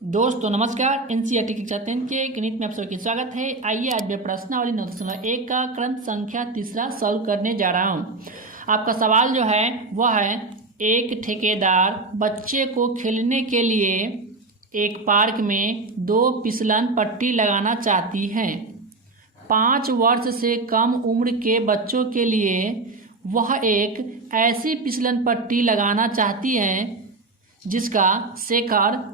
दोस्तों नमस्कार। एनसीईआरटी कक्षा 10 के गणित में आप सबका स्वागत है। आइए आज मैं प्रश्नावली 9.1 का क्रम संख्या तीसरा सॉल्व करने जा रहा हूं। आपका सवाल जो है वह है, एक ठेकेदार बच्चे को खेलने के लिए एक पार्क में 2 फिसलन पट्टी लगाना चाहती है। 5 वर्ष से कम उम्र के बच्चों के लिए वह एक ऐसी फिसलन पट्टी लगाना चाहती है जिसका शिखर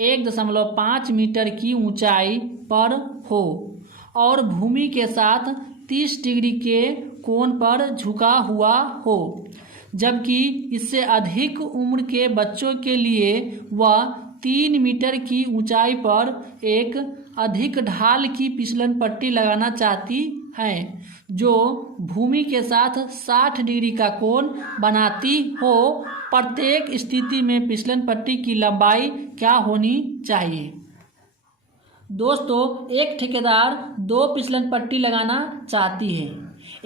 1.5 मीटर की ऊंचाई पर हो और भूमि के साथ 30 डिग्री के कोण पर झुका हुआ हो, जबकि इससे अधिक उम्र के बच्चों के लिए वह 3 मीटर की ऊंचाई पर एक अधिक ढाल की फिसलन पट्टी लगाना चाहती है जो भूमि के साथ 60 डिग्री का कोण बनाती हो। प्रत्येक स्थिति में फिसलन पट्टी की लंबाई क्या होनी चाहिए? दोस्तों, एक ठेकेदार 2 फिसलन पट्टी लगाना चाहती है।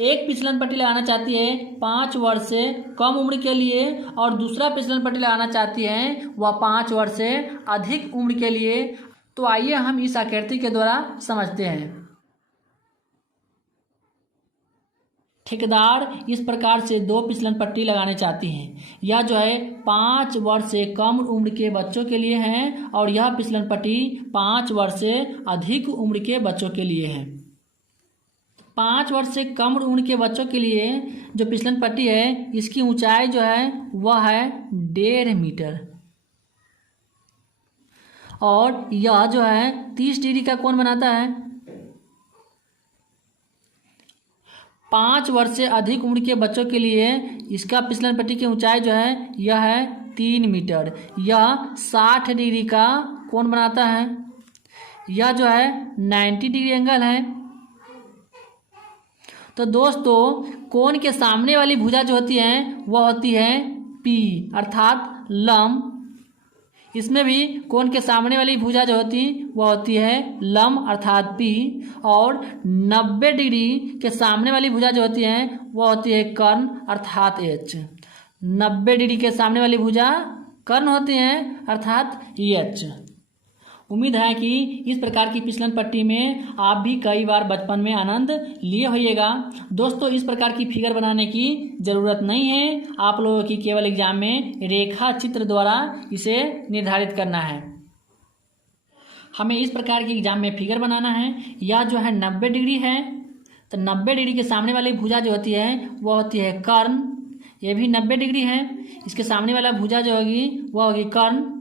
एक फिसलन पट्टी लगाना चाहती है 5 वर्ष से कम उम्र के लिए और दूसरा फिसलन पट्टी लगाना चाहती है वह 5 वर्ष से अधिक उम्र के लिए। तो आइए हम इस आकृति के द्वारा समझते हैं। ठेकेदार इस प्रकार से 2 फिसलन पट्टी लगाने चाहती हैं। यह जो है 5 वर्ष से कम उम्र के बच्चों के लिए है और यह फिसलन पट्टी 5 वर्ष से अधिक उम्र के बच्चों के लिए है। 5 वर्ष से कम उम्र के बच्चों के लिए जो फिसलन पट्टी है इसकी ऊंचाई जो है वह है 1.5 मीटर और यह जो है 30 डिग्री का कोण बनाता है। 5 वर्ष से अधिक उम्र के बच्चों के लिए इसका फिसलन पट्टी की ऊंचाई जो है यह है 3 मीटर। यह 60 डिग्री का कोण बनाता है। यह जो है 90 डिग्री एंगल है। तो दोस्तों, कोण के सामने वाली भुजा जो होती है वह होती है P अर्थात लंब। इसमें भी कोण के सामने वाली भुजा जो होती वह होती है लंब अर्थात P और 90 डिग्री के सामने वाली भुजा जो होती है वह होती है कर्ण अर्थात H। 90 डिग्री के सामने वाली भुजा कर्ण होती है अर्थात H। उम्मीद है कि इस प्रकार की फिसलन पट्टी में आप भी कई बार बचपन में आनंद लिए होइएगा। दोस्तों, इस प्रकार की फिगर बनाने की ज़रूरत नहीं है। आप लोगों की केवल एग्जाम में रेखा चित्र द्वारा इसे निर्धारित करना है। हमें इस प्रकार की एग्जाम में फिगर बनाना है। यह जो है 90 डिग्री है, तो 90 डिग्री के सामने वाली भुजा जो होती है वह होती है कर्ण। ये भी 90 डिग्री है, इसके सामने वाला भुजा जो होगी वह होगी कर्ण।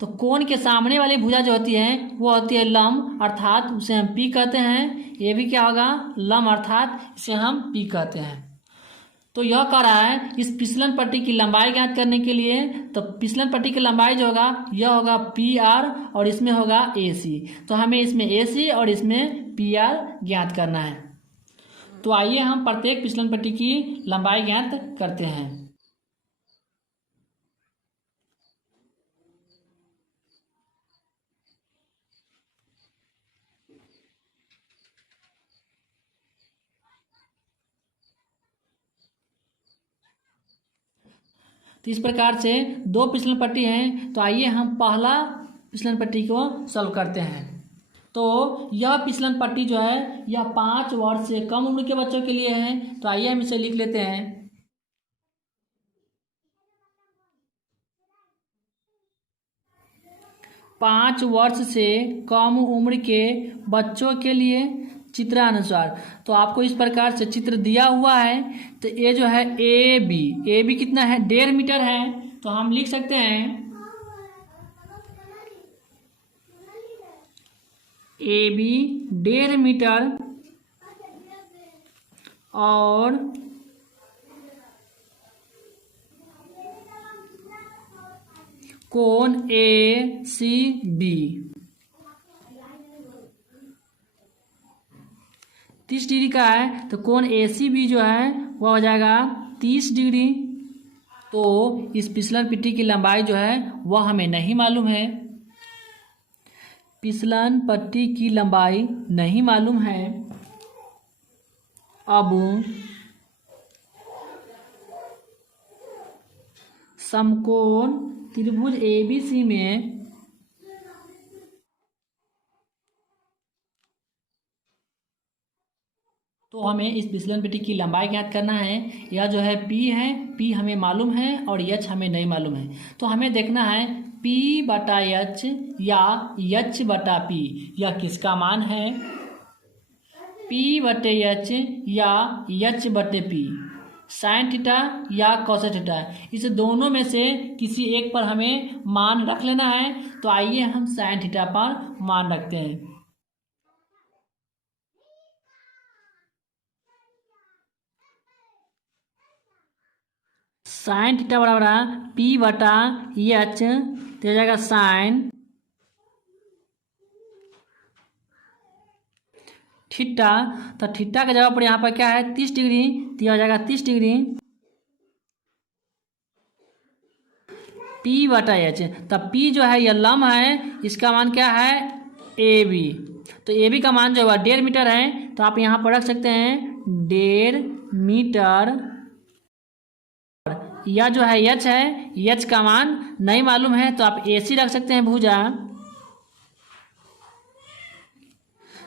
तो कोण के सामने वाली भुजा जो होती है वो होती है लंब अर्थात उसे हम P कहते हैं। ये भी क्या होगा? लंब अर्थात इसे हम P कहते हैं। तो यह कह रहा है इस फिसलन पट्टी की लंबाई ज्ञात करने के लिए, तो फिसलन पट्टी की लंबाई जो होगा यह होगा PR और इसमें होगा AC। तो हमें इसमें AC और इसमें PR ज्ञात करना है। तो आइए हम प्रत्येक फिसलन पट्टी की लंबाई ज्ञात करते हैं। तो इस प्रकार से 2 फिसलन पट्टी हैं। तो आइए हम पहला फिसलन पट्टी को सॉल्व करते हैं। तो यह फिसलन पट्टी जो है यह 5 वर्ष से कम उम्र के बच्चों के लिए है। तो आइए हम इसे लिख लेते हैं। पाँच वर्ष से कम उम्र के बच्चों के लिए चित्रानुसार। तो आपको इस प्रकार से चित्र दिया हुआ है। तो ये जो है ए बी कितना है? 1.5 मीटर है। तो हम लिख सकते हैं ए बी 1.5 मीटर और कोण ACB 30 डिग्री का है। तो कोण ACB जो है वह हो जाएगा 30 डिग्री। तो इस फिसलन पट्टी की लंबाई जो है वह हमें नहीं मालूम है। फिसलन पट्टी की लंबाई नहीं मालूम है। अब समकोण त्रिभुज ABC में तो हमें इस विचलन पट्टी की लंबाई ज्ञात करना है। यह जो है P है, P हमें मालूम है और H हमें नहीं मालूम है। तो हमें देखना है P बटा H या H बटा P, यह किसका मान है। P बटे H या H बटे P, साइन थीटा या कोसेक थीटा, इस दोनों में से किसी एक पर हमें मान रख लेना है। तो आइए हम साइन थीटा पर मान रखते हैं। साइन थीटा बराबर P बटा H, तो हो जाएगा साइन थीटा। तो थीटा का जगह पर यहाँ पर क्या है 30 डिग्री, तो यह हो जाएगा 30 डिग्री। P बटा H, तब P जो है यह लंब है, इसका मान क्या है AB। तो AB का मान जो है 1.5 मीटर है, तो आप यहाँ पर रख सकते हैं 1.5 मीटर। यह जो है H है, H का मान नहीं मालूम है, तो आप AC रख सकते हैं भुजा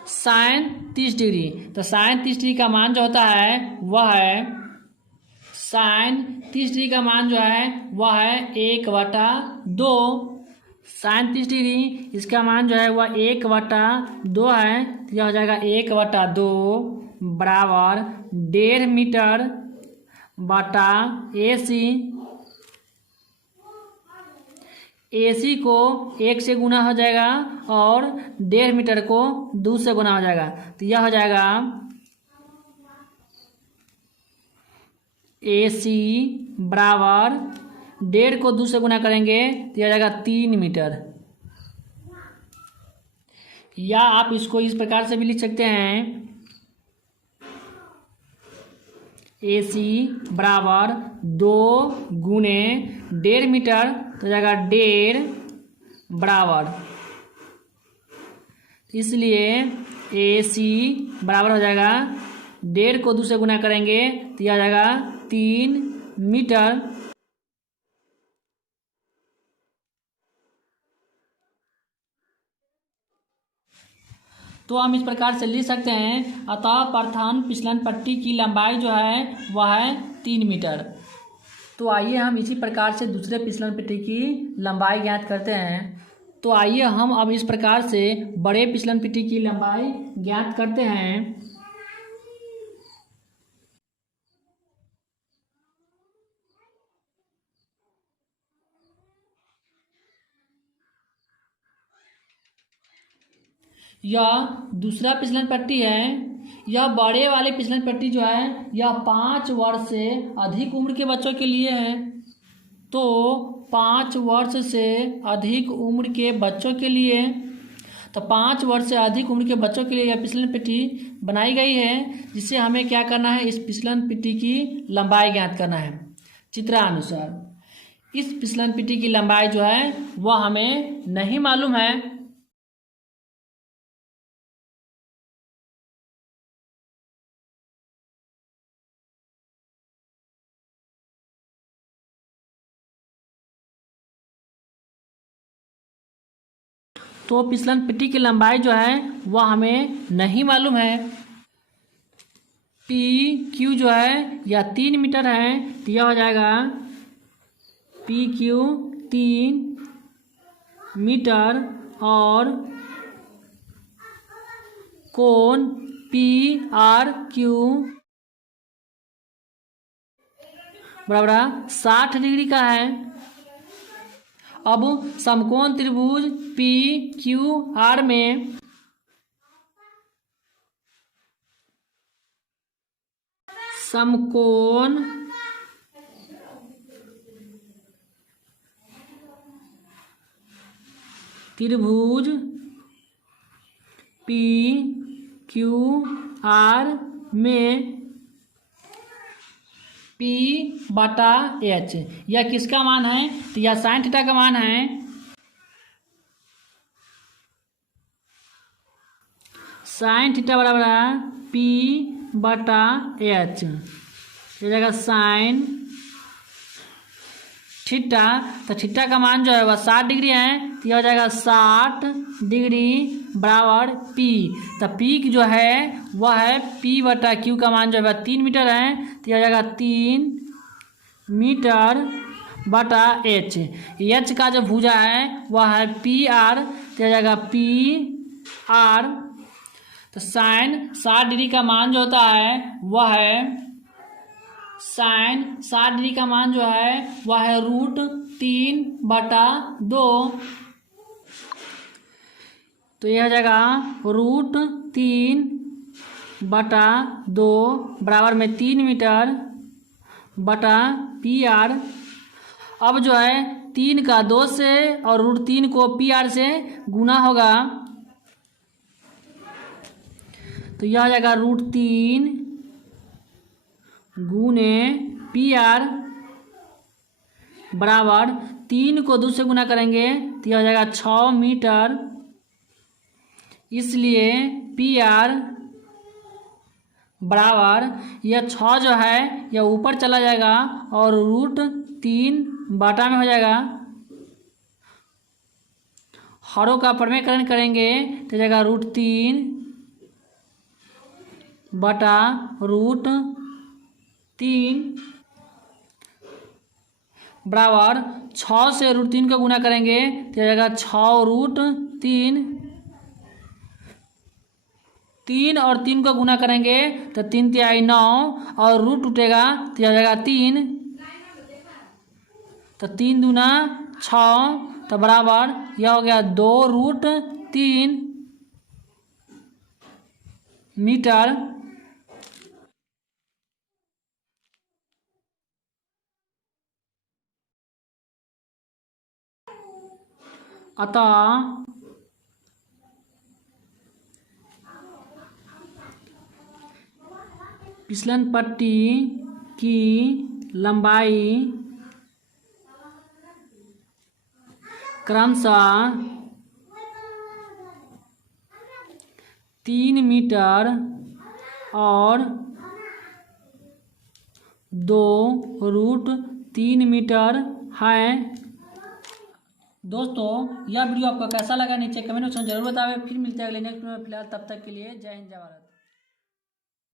साइन 30 डिग्री। तो साइन 30 डिग्री का मान जो होता है वह है साइन 30 डिग्री का मान जो है वह है 1/2। साइन 30 डिग्री इसका मान जो है वह 1/2 है, तो यह हो जाएगा 1/2 बराबर 1.5 मीटर बटा AC। AC को 1 से गुना हो जाएगा और 1.5 मीटर को 2 से गुना हो जाएगा, तो यह हो जाएगा AC बराबर 1.5 को 2 से गुना करेंगे तो यह हो जाएगा 3 मीटर। या आप इसको इस प्रकार से भी लिख सकते हैं AC बराबर 2 गुने 1.5 मीटर, तो हो जाएगा 1.5 बराबर, इसलिए AC बराबर हो जाएगा 1.5 को 2 से गुना करेंगे तो यह आ जाएगा 3 मीटर। तो हम इस प्रकार से लिख सकते हैं, अतः प्रथम फिसलन पट्टी की लंबाई जो है वह है 3 मीटर। तो आइए हम इसी प्रकार से दूसरे फिसलन पट्टी की लंबाई ज्ञात करते हैं। तो आइए हम अब इस प्रकार से बड़े फिसलन पट्टी की लंबाई ज्ञात करते हैं। यह दूसरा फिसलन पट्टी है। यह बड़े वाले फिसलन पट्टी जो है यह 5 वर्ष से अधिक उम्र के बच्चों के लिए है। तो 5 वर्ष से अधिक उम्र के बच्चों के लिए, तो 5 वर्ष से अधिक उम्र के बच्चों के लिए यह फिसलन पट्टी बनाई गई है, जिससे हमें क्या करना है, इस फिसलन पट्टी की लंबाई ज्ञात करना है चित्रानुसार। इस फिसलन पट्टी की लंबाई जो है वह हमें नहीं मालूम है। तो फिसलन पट्टी की लंबाई जो है वह हमें नहीं मालूम है। पी क्यू जो है यह 3 मीटर है, तो यह हो जाएगा पी क्यू 3 मीटर और कोण पी आर क्यू बराबर 60 डिग्री का है। अब समकोण त्रिभुज पी क्यू आर में समकोण त्रिभुज पी क्यू आर में P बटा H यह किसका मान है, तो यह साइन थीटा का मान है। साइन थीटा बराबर है P बटा H, हो जाएगा साइन थीटा। तो थीटा का मान जो है वह 60 डिग्री है, तो यह हो जाएगा 60 डिग्री बराबर पी। तो पी जो है वह है पी बटा क्यू का मान जो है 3 मीटर है, तो यह हो जाएगा 3 मीटर बटा एच। एच का जो भुजा है वह है पी आर, तो हो जाएगा पी आर। तो साइन 60 डिग्री का मान जो होता है वह है साइन 60 डिग्री का मान जो है वह है √3/2। तो यह हो जाएगा √3/2 बराबर में 3 मीटर बटा पी आर। अब जो है 3 का 2 से और √3 को पी आर से गुना होगा, तो यह हो जाएगा √3 गुने पी आर बराबर 3 को 2 से गुना करेंगे तो यह हो जाएगा 6 मीटर। इसलिए पी आर बराबर यह 6 जो है यह ऊपर चला जाएगा और √3 बटा में हो जाएगा। हरों का प्रमेयकरण करेंगे तो जाएगा √3 बटा √3 बराबर 6 से √3 का गुना करेंगे तो जाएगा 6√3। 3 और 3 को गुना करेंगे तो 3 तिहाई 9 और रूट टूटेगा तो यह हो जाएगा 3। तो 3 दूना 6, तो बराबर यह हो गया 2√3 मीटर। अतः फिसलन पट्टी की लंबाई क्रमशः 3 मीटर और 2√3 मीटर है। दोस्तों यह वीडियो आपको कैसा लगा नीचे कमेंट सेक्शन में जरूर बताएं। फिर मिलते हैं अगले नेक्स्ट वीडियो में। फिलहाल तब तक के लिए जय हिंद जय भारत।